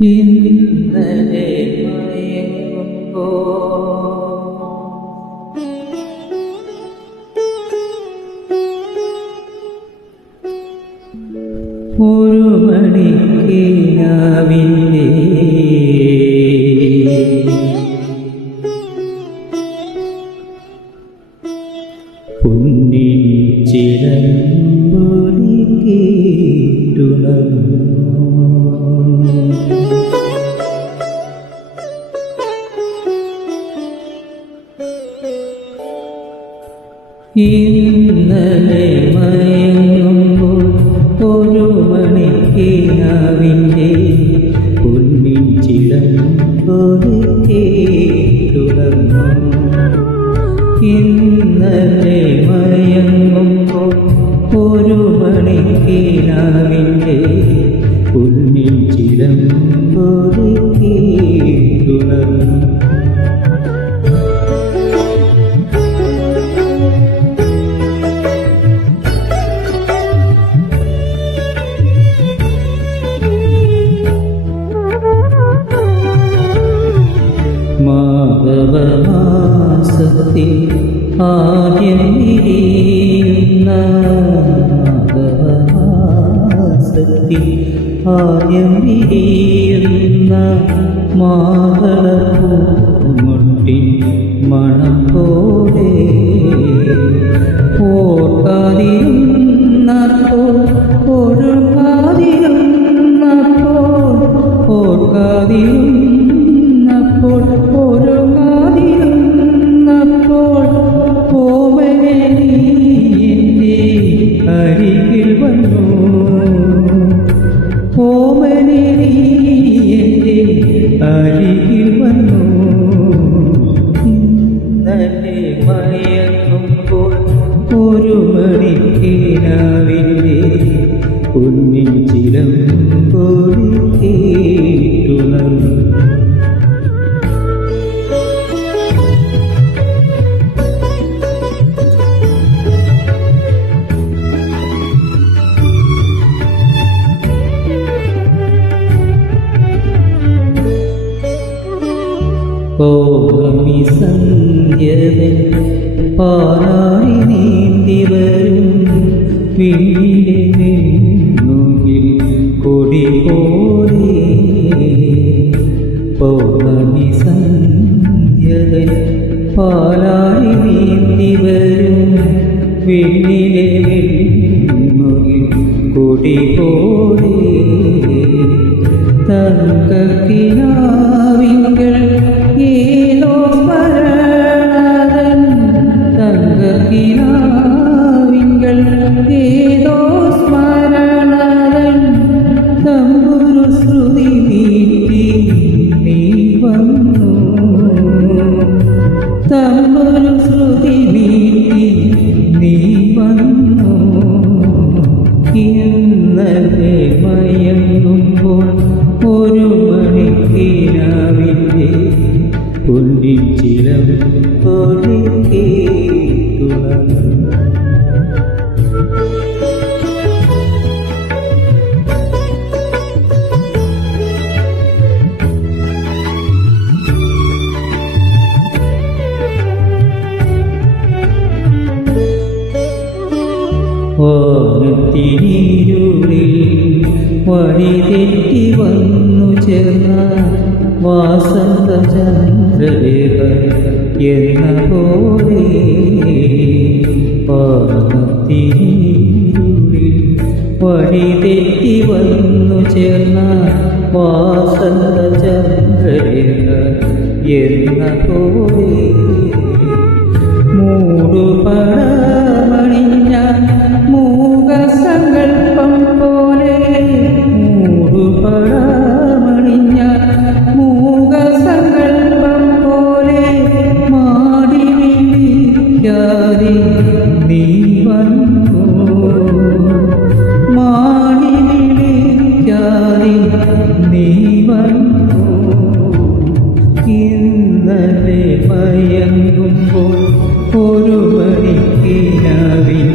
ഇന്നലെ മയങ്ങുമ്പോ. ഒരു മണിക്ക് രാവിലെ പൊന്നിൻ ചിലമ്പൊലി ഇന്നലെ മയങ്ങുമ്പോൾ ഒരു മണിക്കിനാവിന്റെ മാധവമാസത്തിൽ ആദ്യം വിരിയുന്ന ആദ്യം വിരിയുന്ന മാതളപ്പൂമുട്ടി മണം പോലെ ഓർക്കാതിരുന്നപ്പോൾ ഒഴുകാതിരുന്നപ്പോൾ പോയി കേട്ടുണർന്നു പൗർണമി സന്ധ്യവൻ പാലായി നീന്തി വരും. പിന്നിലെ കൊടി പോലെ പൗർണമി സന്ധ്യവൻ പാലായി നീന്തി വരും. പിന്നിലെ നിന്നുകിൽ കൊടി പോലെ തങ്കക്കിനാവിങ്കൾ ഏതോ സ്മരണതൻ തങ്കക്കിനാവിങ്കൾ ഏതോ வீட்டி വാനത്തിനീരുളിൽ വഴിതെറ്റി വന്നു ചേർന്ന വാസന്തചന്ദ്രദേവ എന്ന പോലെ വാനത്തിനീരുളിൽ വഴിതെറ്റി വന്നു ചേർന്ന വാസന്തചന്ദ്രദേവ എന്ന പോലെ മൂടുപട വരി നീ വന്നു? നീ ഇന്നലെ മയങ്ങുമ്പോൾ ഒരു വരിക്കിനാവിൽ